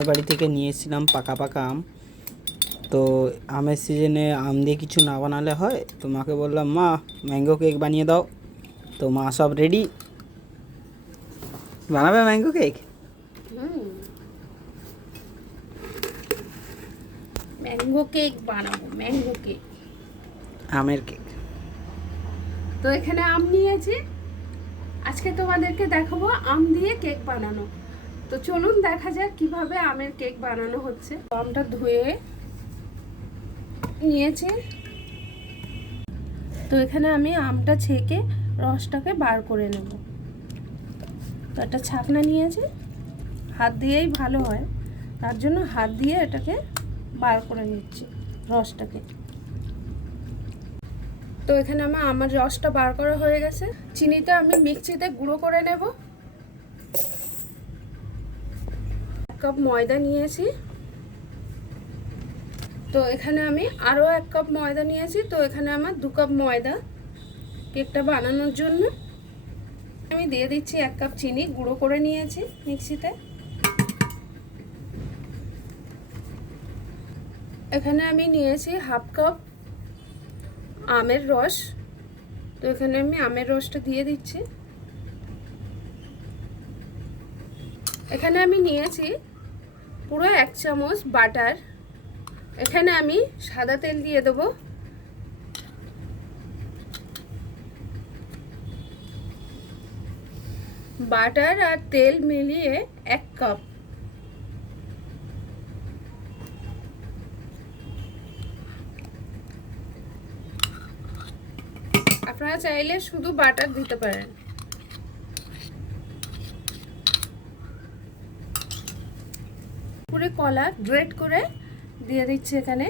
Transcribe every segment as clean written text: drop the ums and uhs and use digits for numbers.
বাড়ি থেকে নিয়ে এসেছিলাম পাকা পাকা আম। তো আমের সিজনে আম দিয়ে কিছু না বানালে হয়, তো মাকে বললাম মা ম্যাঙ্গো কেক বানিয়ে দাও। তো মা সব রেডি, বানাবে ম্যাঙ্গো কেক। ম্যাঙ্গো কেক বানাবো, ম্যাঙ্গো কেক। আমের কেক। তো এখানে আম নিয়েছি, আজকে তোমাদেরকে দেখাবো আম দিয়ে কেক বানানো। তো চলুন দেখা যাক কিভাবে আমের কেক বানানো হচ্ছে। আমটা ধুয়ে নিয়েছি। তো এখানে আমি আমটা ছেঁকে রসটাকে বার করে নেব। তো একটা ছাকনা নিয়েছি, হাত দিয়েই ভালো হয়, তার জন্য হাত দিয়ে এটাকে বার করে নিচ্ছি রসটাকে। তো এখানে আমার রসটা বার করা হয়ে গেছে। চিনিটা আমি মিক্সিতে গুঁড়ো করে নেব। 1 কাপ ময়দা নিয়েছি। তো এখানে আমি আরও 1 কাপ ময়দা নিয়েছি। তো এখানে আমার 2 কাপ ময়দা কেকটা বানানোর জন্য। আমি দিয়ে দিচ্ছি 1 কাপ চিনি গুঁড়ো করে নিয়েছি মিক্সিতে। এখানে আমি নিয়েছি 1/2 কাপ আমের রস। তো এখানে আমি আমের রসটা দিয়ে দিচ্ছি। এখানে আমি নিয়েছি পুরো 1 চামচ বাটার। এখানে আমি সাদা তেল দিয়ে দেবো। বাটার আর তেল মিলিয়ে 1 কাপ। আপনারা চাইলে শুধু বাটার দিতে পারেন। পুরো কলা গ্রেট করে দিয়ে দিচ্ছি এখানে।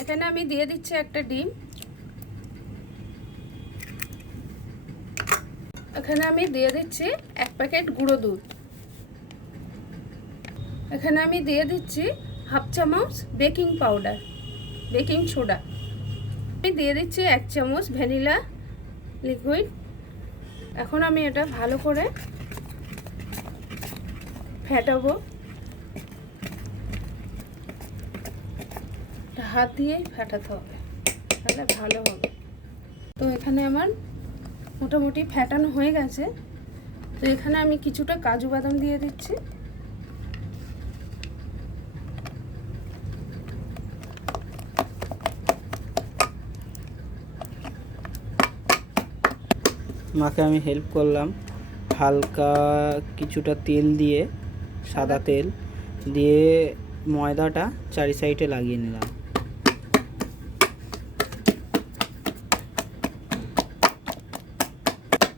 এখানে আমি দিয়ে দিচ্ছি একটা ডিম। এখানে আমি দিয়ে দিচ্ছি 1 প্যাকেট গুঁড়ো দুধ। এখানে আমি দিয়ে দিচ্ছি 1/2 চামচ বেকিং পাউডার, বেকিং সোডা। আমি দিয়ে দিচ্ছি 1 চামচ ভ্যানিলা লিকুইড। এখন আমি এটা ভালো করে ফেটাবো, হাত দিয়েই ফেটাতে হবে, তাহলে ভালো হবে। তো এখানে আমার মোটামুটি ফেটানো হয়ে গেছে। তো এখানে আমি কিছুটা কাজু বাদাম দিয়ে দিচ্ছি। মাকে আমি হেল্প করলাম, হালকা কিছুটা তেল দিয়ে, সাদা তেল দিয়ে ময়দাটা চারি সাইডে লাগিয়ে নিলাম।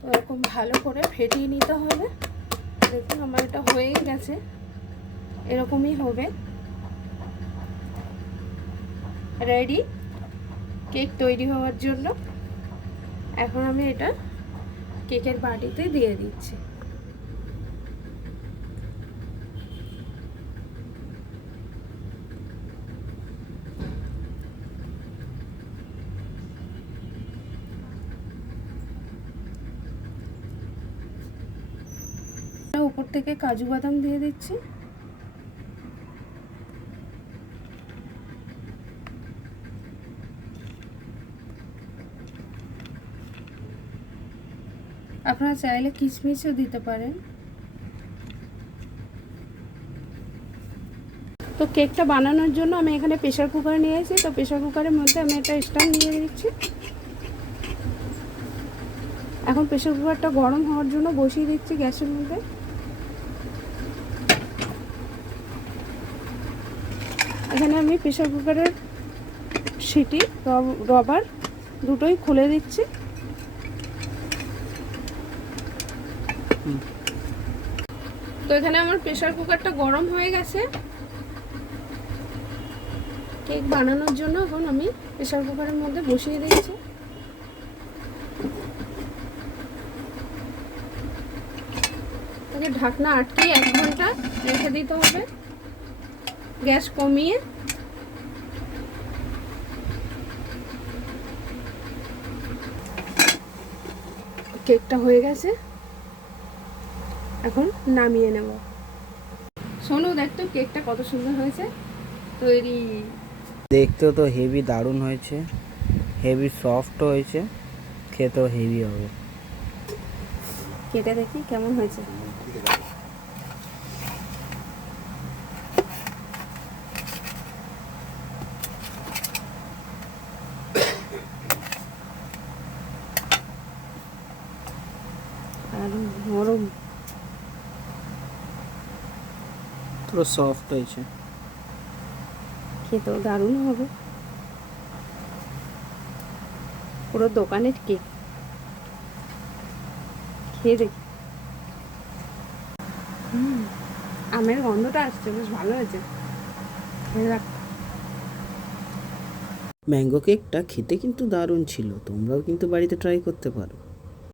এরকম ভালো করে ফেটিয়ে নিতে হবে। দেখুন আমার এটা হয়েই গেছে, এরকমই হবে। রেডি কেক তৈরি হওয়ার জন্য। এখন আমি এটা কেকের বাটিতে দিয়ে দিচ্ছি। উপর থেকে কাজু বাদাম দিয়ে দিচ্ছি। আপনারা চাইলে কিশমিশও দিতে পারেন। তো কেকটা বানানোর জন্য আমি এখানে প্রেসার কুকার নিয়েছি। তো প্রেসার কুকারের মধ্যে আমি একটা স্ট্যান্ড নিয়ে দিচ্ছি। এখন প্রেসার কুকারটা গরম হওয়ার জন্য বসিয়ে দিচ্ছি গ্যাসের মধ্যে। এখানে আমি প্রেসার কুকারের সিটি রবার দুটোই খুলে দিচ্ছি। তো এখানে আমার প্রেসার কুকারটা গরম হয়ে গেছে কেক বানানোর জন্য। এখন আমি প্রেসার কুকারের মধ্যে বসিয়ে দিচ্ছি। তাকে ঢাকনা আটকে 1 ঘন্টা রেখে দিতে হবে, গ্যাস কমিয়ে। কেকটা হয়ে গেছে। এখন নামিয়ে নেব। শোনো, দেখ তো কেকটা কত সুন্দর হয়েছে। তৈরি। দেখতেও তো হেভি দারুণ হয়েছে, হেভি সফট হয়েছে, খেতেও হেভি হবে। কেটে দেখি কেমন হয়েছে। আর নরম, পুরো সফট হয়েছে। খেতেও দারুণ হবে, পুরো দোকানের কেক। খেয়ে দেখি। আমের গন্ধটা আসছে, বেশ ভালো হয়েছে। খেয়ে দেখ। ম্যাঙ্গো কেকটা খেতে কিন্তু দারুণ ছিল, তোমরাও কিন্তু বাড়িতে ট্রাই করতে পারো।